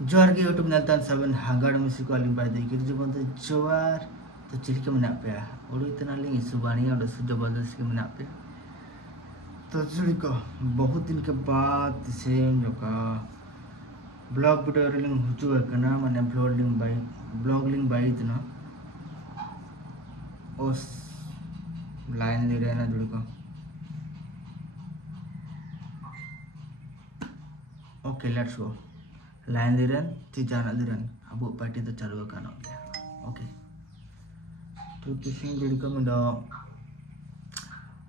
जोहार के यूट्यूब नेलतान साबन हांगाड़ मिसी को आलिम बाय देखिर जबन तो जोहार तो चिलके मना पे ओडो इतना लिंग सुबानी और जबरदस्त के मना पे तो जुड़ी को बहुत दिन के बाद सेम जो का ब्लॉग वीडियो लिंग हुचु है कना माने ब्लॉग लिंग बाय इतना उस लाइन ले रहे ना जुड़ी को ओके लेट्स गो लाइन ले रहे ती जाना ले रहे अब पार्टी तो चालू करना ओके तो तीसरी जुड़ी को मुंडो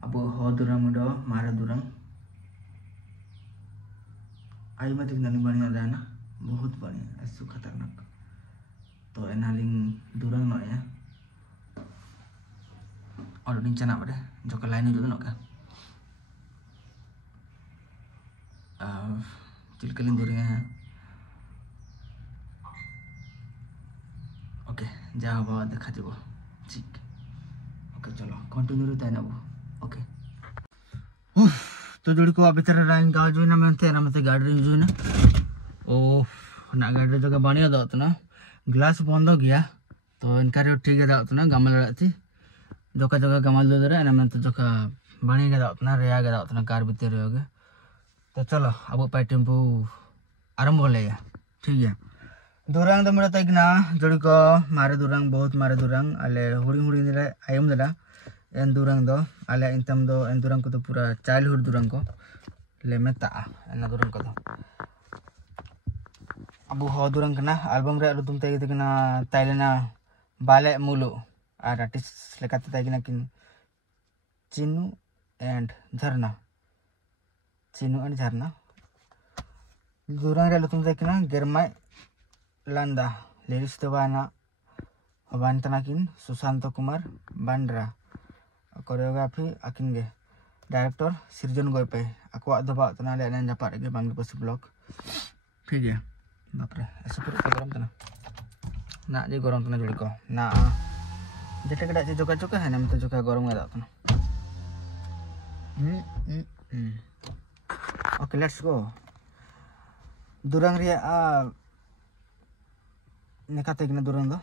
अब हो दुरंग मुंडो मारे दुरंग आई मत इतना बढ़िया रहा ना बहुत बढ़िया ऐसा खतरनाक तो एनालिंग दुरंग नो है और दिन चना बड़े जो का लाइन जो का चिलकलिंग दुरंग है ओके जा बाबा देखा जब ठीक ओके चलो कंटिन्यू रहता है ना वो ओके तो जुड़ी को अभी तरह लाइन गाँव जो ना मत गाड़ी जो ना ओ ना गाड़ी जगह बढ़िया दात ना ग्लास बंद हो गया तो इनका ठीक है दात ना गमल रहती जोका जोका गमल दे रहा है ना तो जोका बढ़िया दात ना रेया दात ना कार भीतर रहोगे तो चलो अब पाई टेम्पो आरंभ हो लेगा ठीक है दुरंग तो मेरा तक ना जुड़ी को मारे दुरंग बहुत मारे दुरंग अले हुड़ी हुड़ी दे आयम दे एन दुरंग दो अले इंतम दो एन दुरंग को तो पूरा चाइल्डहुड दुरंग को ले मेता एन दुरंग को दो अब हो दुरंग ना एल्बम रे रुतुम तय ना ताइलेना बाले मुलो और आर्टिस्ट लेकाते तय ना किन चिनु एंड झरना दुरंग रे रुतुम तय ना गेरमाय लांदा लिरिक्स तो बाना तना किन सुशांत कुमार बांड्रा कोरियोग्राफी आकिन गे डायरेक्टर सृजन गोयपे अको दबा तना ले ना जापा गे बांग्ला पास ब्लॉग ठीक है बाप रे ऐसे पूरा गरम तना ना जे गरम तना जुड़ी को ना जेटे कड़ा जे जोका जोका है ना मत जोका गरम गा तना ओके लेट्स गो दुरंग रे नेका तेगना दुरंग दो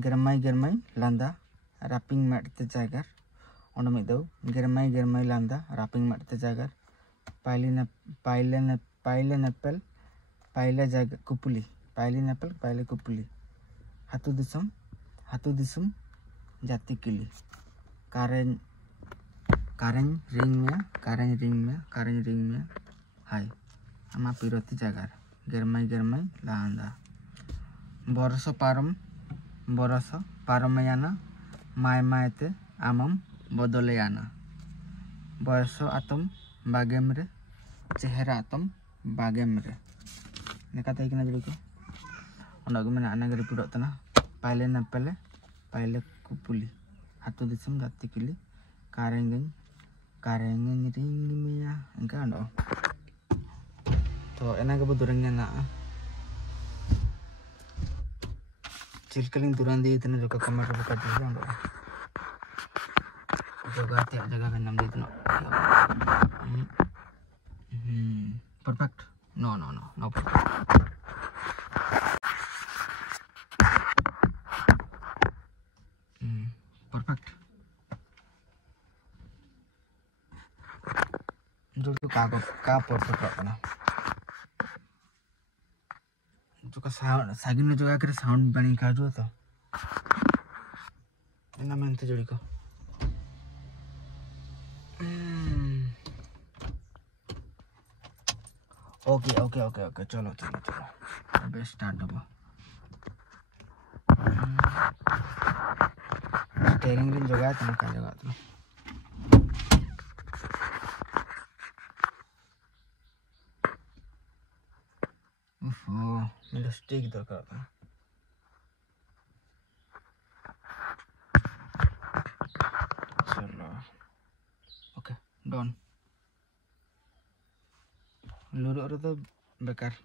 गेरमाई लांदा रापिंग माटते जागर ओंड मिद दो गेरमाई लांदा रापिंग माटते जागर पाइले नेपल पाइले जाग कुपुली पाइले नेपल पाइले कुपुली हाथू दिसुम जाति किली कारें रिंग में हाय आमा पिरोती जागर गेरमाई लांदा बरस पारमयाना माय मायते आमम बदलेयाना बयस आतम बागेम रे चेहरा आतम बागेम रे नेका तय किना जुड़ी को ओंडा को मेना अना गरी पिरोतना पाइले नेपले पाइले कुपुली हाथू दिसम जाति किली कारेंगें रिंग मिया इनका अंडो तो एना के दुरंग ना चिलकलिंग दुरान दी इतना जो का कमेंट कर दीजिए हम जगह का नाम दे इतना परफेक्ट नो परफेक्ट परफेक्ट जो का परफेक्ट ना जो का सागिन में जो कर साउंड बनी का जो तो इना मेंते जोड़ी को ओके चलो अब स्टार्ट हो स्टीयरिंग रिंग जगह है का जगह तो मेरा स्टिक दरकार था चलो ओके डन लुरो तो बेकार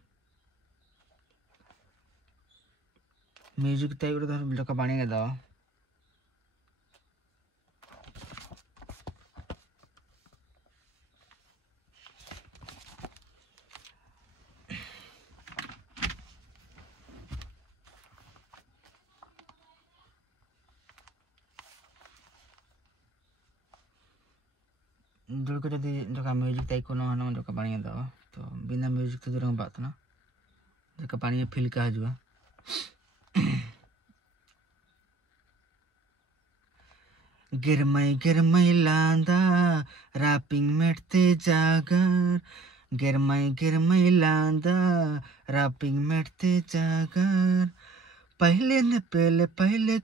म्यूजिक टाइप रे तो का बाणी दा जुड़ को जदि जो म्यूजिक तई को ना जो पानी दो तो बिना म्यूजिक तो दूर बात ना जो पानी फील का हजुआ गिरमई लांदा रापिंग मेटते जागर गिरमई लांदा रापिंग मेटते जागर पहले न पहले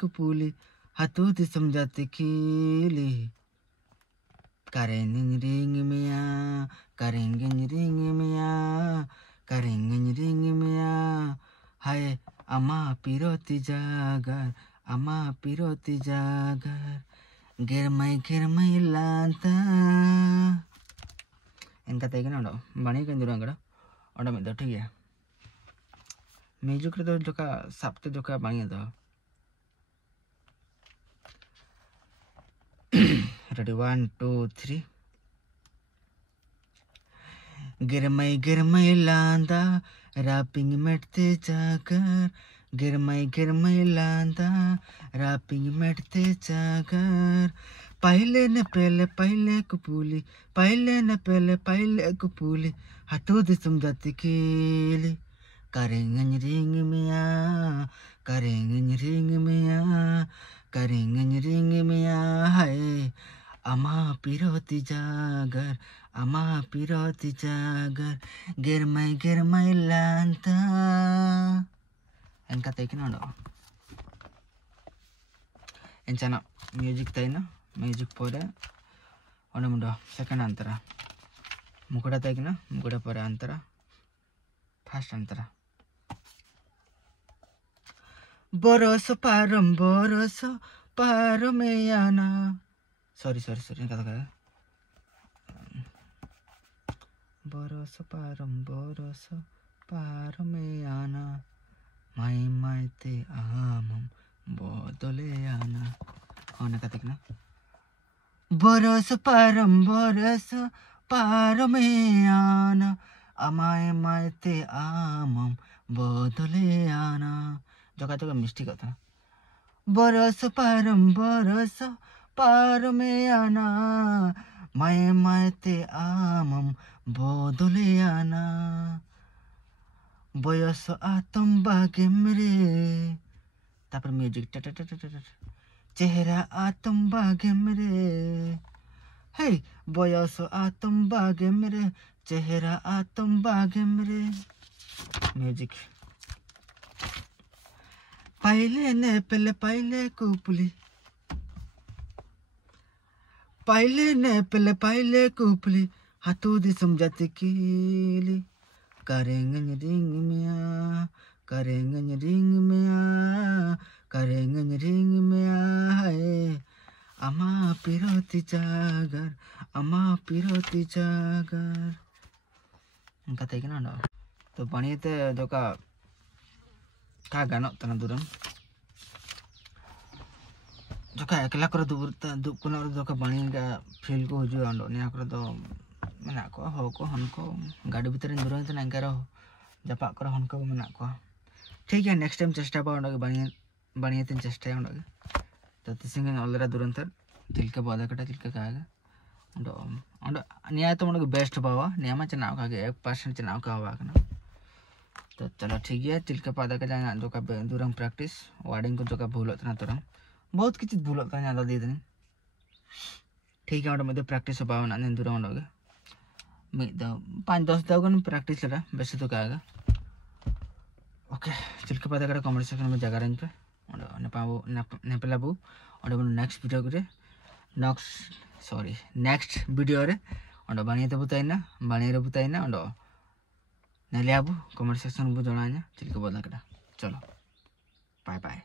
कुपुली हाथों से समझाते खीली करेंगे रिंग मिया हाय अमा पिरोती जागर गिरमई लांता इनका तय ना बनी कर दूर अंकड़ा में ठीक है म्यूजिक रे जो साबते जो बनी दो रेडी 1 2 3 गिरमई लांदा रापिंग मेटते जागर गिरमई लांदा रापिंग मेटते जागर पहले न पहले कुपूली हाथों से समझाती खीली करेंगे रिंग मिया हाय अमा पिरोती जागर गिरमई लांता इनका तय ना इंचाना म्यूजिक तय ना म्यूजिक पोरे और मुंडो सेकंड अंतरा मुकुड़ा तय ना मुकुड़ा पोरे अंतरा फर्स्ट अंतरा बरस पार में आना सॉरी कथा कहा बरस पार में आना मायते आमम बदले आना होने का देखना बरस पार में आना मायते आमम बदले आना जो मिस्टेक होता बरस पार में आना मायते आमम बदले आना बयस आतम बागे मेरे तापर म्यूजिक चेहरा आतम बागे मेरे हे बयस आतम बागे मेरे चेहरा आतम बागे मेरे म्यूजिक पहले कुपुली पहले कुपुली हाथों से समझाते कीली करेंगे रिंग मिया हाय अमा पिरोती जागर इनका तय ना तो बनिए जो का गानों तना दूरम जो एकला कर दुब को जो बनी फील को हजू अंडो निया मेना को हो को हनको गाड़ी भीतर दूर इंकार जापा कर हनको मेना को ठीक है नेक्स्ट टाइम चेष्टा पा बनिए तीन चेष्टा तो तीसिंग अलरा दूरंतर चिल्का बाधा कटा चिल्का कागा निया तो बेस्ट पावा निया मा चनाव का 1% चनाव का हुआ तो चलो ठीक है चिल्का पादा का जाना जो का दूरंग प्रैक्टिस वार्डिंग को जो का भूल होता ना तुरंग बहुत किसी भूल होता है ज़्यादा दे दें ठीक है मतलब प्रैक्टिस पावा ना दूर उंडोगे 5-10 दागन प्रैक्टिस लड़ा बेस तो क्या ओके चिल्का पादा का कमेंट सेक्शन में जगह रेंज पे नेपेलाबू और नेक्स्ट वीडियो करे नेक्स्ट वीडियो रे और बनिए तो बुताइना और नेले आबू कमेंट सेक्शन को जनाना चिल्का पादा का चलो बाय